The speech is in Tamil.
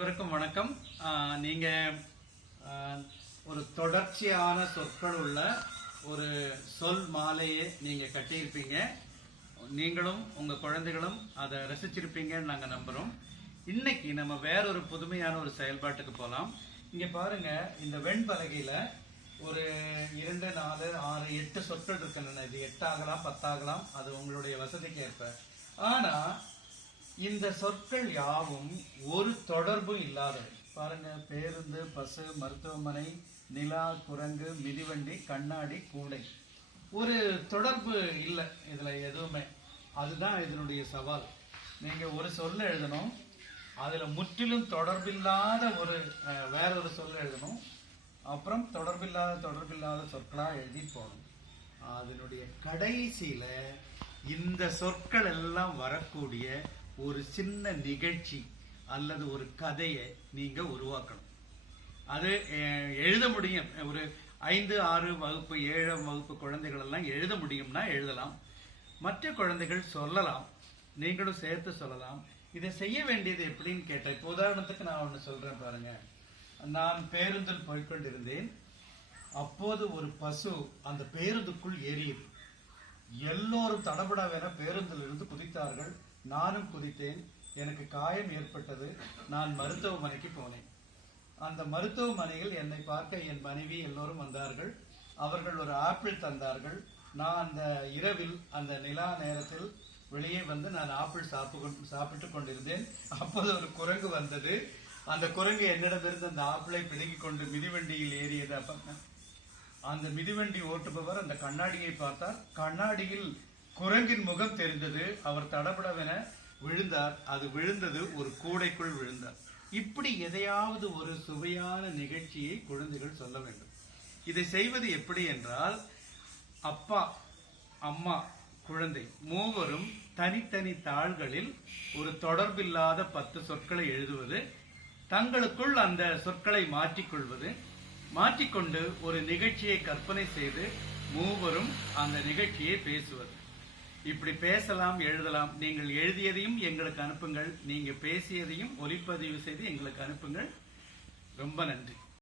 அனைவருக்கும் வணக்கம். நீங்கள் நீங்க ஒரு தொடர்ச்சியான சொற்கள் உள்ள ஒரு சொல் மாலையை நீங்க கட்டியிருப்பீங்க. நீங்களும் உங்க குழந்தைகளும் அதை ரசிச்சிருப்பீங்கன்னு நாங்க நம்புறோம். இன்னைக்கு நம்ம வேற ஒரு புதுமையான ஒரு செயல்பாட்டுக்கு போகலாம் இங்க பாருங்க இந்த வெண்பலகையில ஒரு இரண்டு நாலு ஆறு எட்டு சொற்கள் இருக்கின்றன இது எட்டாகலாம் பத்தாகலாம் அது உங்களுடைய வசதிக்கு ஏற்ப ஆனா இந்த சொற்கள் யாவும் ஒரு தொடர்பும் இல்லாதவை. பாருங்க பேருந்து பஸ்ஸு மருத்துவமனை நிலா குரங்கு மிதிவண்டி கண்ணாடி கூடை. ஒரு தொடர்பு இல்லை இதில் எதுவுமே. அதுதான் இதனுடைய சவால். நீங்கள் ஒரு சொல்ல எழுதணும் அதில் முற்றிலும் தொடர்பில்லாத ஒரு வேற ஒரு சொல்ல எழுதணும். அப்புறம் தொடர்பில்லாத தொடர்பில்லாத சொற்களாக எழுதி போகணும் அதனுடைய கடைசியில் இந்த சொற்கள் எல்லாம் வரக்கூடிய ஒரு சின்ன நிகழ்ச்சி அல்லது ஒரு கதையை நீங்கள் உருவாக்கணும். அது எழுத முடியும். ஒரு ஐந்து ஆறு வகுப்பு ஏழாம் வகுப்பு குழந்தைகள் எல்லாம் எழுத முடியும்னா எழுதலாம். மற்ற குழந்தைகள் சொல்லலாம். நீங்களும் சேர்த்து சொல்லலாம். இதை செய்ய வேண்டியது எப்படின்னு கேட்டேன் இப்போ உதாரணத்துக்கு நான் ஒன்று சொல்கிறேன் பாருங்க. நான் பேருந்தில் போய்கொண்டிருந்தேன் அப்போது ஒரு பசு அந்த பேருந்துக்குள் ஏறியது. எல்லோரும் தடபடாவென பேருந்தில் இருந்து குதித்தார்கள். நானும் குதித்தேன். எனக்கு காயம் ஏற்பட்டது. நான் மருத்துவமனைக்கு போனேன். அந்த மருத்துவமனையில் என்னை பார்க்க என் மனைவி எல்லோரும் வந்தார்கள். அவர்கள் ஒரு ஆப்பிள் தந்தார்கள். நான் அந்த இரவில் அந்த நிலா நேரத்தில் வெளியே வந்து நான் ஆப்பிள் சாப்பிட்டு சாப்பிட்டு கொண்டிருந்தேன். அப்போது ஒரு குரங்கு வந்தது. அந்த குரங்கு என்னிடமிருந்து அந்த ஆப்பிளை பிடுங்கி கொண்டு மிதிவண்டியில் ஏறியது. அப்ப அந்த மிதிவண்டி ஓட்டுபவர் அந்த கண்ணாடியை பார்த்தார். கண்ணாடியில் குரங்கின் முகம் தெரிந்தது. அவர் தடபடவென விழுந்தார். அது விழுந்தது ஒரு கூடைக்குள் விழுந்தார். இப்படி எதையாவது ஒரு சுவையான நிகழ்ச்சியை குழந்தைகள் சொல்ல வேண்டும். இதை செய்வது எப்படி என்றால் அப்பா அம்மா குழந்தை மூவரும் தனித்தனி தாள்களில் ஒரு தொடர்பில்லாத பத்து சொற்களை எழுதுவது தங்களுக்குள் அந்த சொற்களை மாற்றிக்கொள்வது மாற்றிக்கொண்டு ஒரு நிகழ்ச்சியை கற்பனை செய்து மூவரும் அந்த நிகழ்ச்சியை பேசுவது. இப்படி பேசலாம் எழுதலாம். நீங்கள் எழுதியதையும் எங்களுக்கு அனுப்புங்கள். நீங்க பேசியதையும் ஒலிப்பதிவு செய்து எங்களுக்கு அனுப்புங்கள். ரொம்ப நன்றி.